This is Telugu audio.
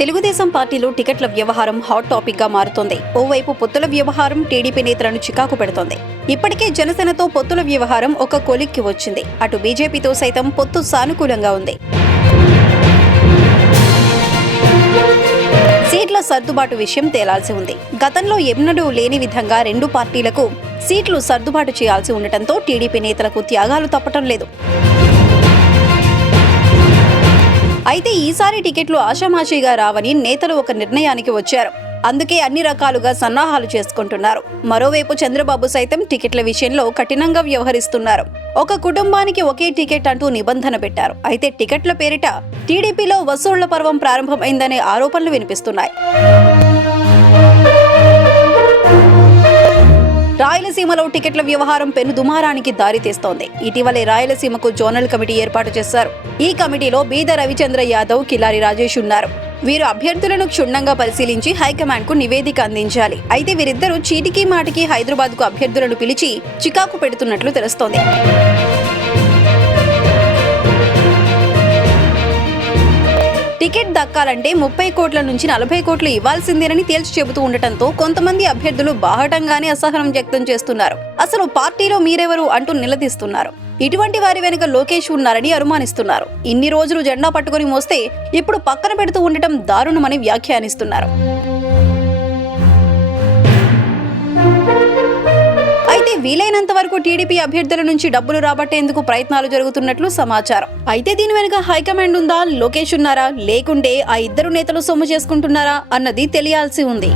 తెలుగుదేశం పార్టీలో టికెట్ల వ్యవహారం హాట్ టాపిక్ గా మారుతోంది. ఓవైపు పొత్తుల వ్యవహారం టీడీపీ నేతలను చికాకు పెడుతోంది. ఇప్పటికే జనసేనతో పొత్తుల వ్యవహారం ఒక కొలిక్కి వచ్చింది. అటు బీజేపీతో సైతం పొత్తు సానుకూలంగా ఉంది. సీట్ల సర్దుబాటు విషయం తేలాల్సి ఉంది. గతంలో ఎన్నడూ లేని విధంగా రెండు పార్టీలకు సీట్లు సర్దుబాటు చేయాల్సి ఉండటంతో టీడీపీ నేతలకు త్యాగాలు తప్పటం లేదు. అయితే ఈసారి టికెట్లు ఆషామాషీగా రావని నేతలు ఒక నిర్ణయానికి వచ్చారు. అందుకే అన్ని రకాలుగా సన్నాహాలు చేసుకుంటున్నారు. మరోవైపు చంద్రబాబు సైతం టికెట్ల విషయంలో కఠినంగా వ్యవహరిస్తున్నారు. ఒక కుటుంబానికి ఒకే టికెట్ అంటూ నిబంధన పెట్టారు. అయితే టికెట్ల పేరిట టీడీపీలో వసూళ్ల పర్వం ప్రారంభమైందనే ఆరోపణలు వినిపిస్తున్నాయి. రాయలసీమలో టికెట్ల వ్యవహారం పెను దుమారానికి దారితీస్తోంది. ఇటీవలే రాయలసీమకు జోనల్ కమిటీ ఏర్పాటు చేశారు. ఈ కమిటీలో బీద రవిచంద్ర యాదవ్, కిలారి రాజేష్ ఉన్నారు. వీరు అభ్యర్థులను క్షుణ్ణంగా పరిశీలించి హైకమాండ్ కు నివేదిక అందించాలి. అయితే వీరిద్దరూ చీటికి మాటికి హైదరాబాద్ కు అభ్యర్థులను పిలిచి చికాకు పెడుతున్నట్లు తెలుస్తోంది. టికెట్ దక్కాలంటే 30 కోట్ల నుంచి 40 కోట్లు ఇవ్వాల్సిందేనని తేల్చి చెబుతూ ఉండటంతో కొంతమంది అభ్యర్థులు బాహటంగానే అసహనం వ్యక్తం చేస్తున్నారు. అసలు పార్టీలో మీరెవరు అంటూ నిలదీస్తున్నారు. ఇటువంటి వారి వెనుక లోకేష్ ఉన్నారని అనుమానిస్తున్నారు. ఇన్ని రోజులు జెండా పట్టుకుని మోస్తే ఇప్పుడు పక్కన పెడుతూ ఉండటం దారుణమని వ్యాఖ్యానిస్తున్నారు. అయితే వీలైనంత వరకు టీడీపీ అభ్యర్థుల నుంచి డబ్బులు రాబట్టేందుకు ప్రయత్నాలు జరుగుతున్నట్లు సమాచారం. అయితే దీని వెనుక హైకమాండ్ ఉందా, లోకేష్ ఉన్నారా, లేకుంటే ఆ ఇద్దరు నేతలు సొమ్ము చేసుకుంటున్నారా అన్నది తెలియాల్సి ఉంది.